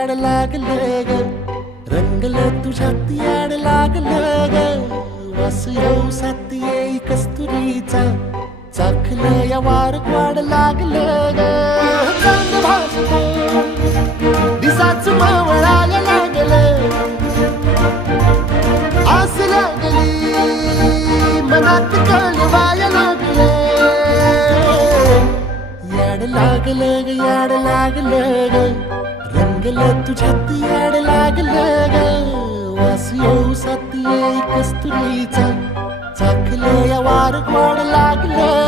याड लागलं ग, रंगलं तुझ्यात याड लागलं ग. वास येऊ साथ येई कस्तुरीचा, चाखलं या वार वाढ लागलं ग. चांद भासतो दिसाच मावळायला लागलं, आस लागली मनात कळवायला लागलं. याड लागलं ग, याड लागलं ग, रंगलं तुझ्यात याड लागलं ग. वास येऊ साथ येई कस्तुरीचा, चाखलं या वार वाढ लागलं.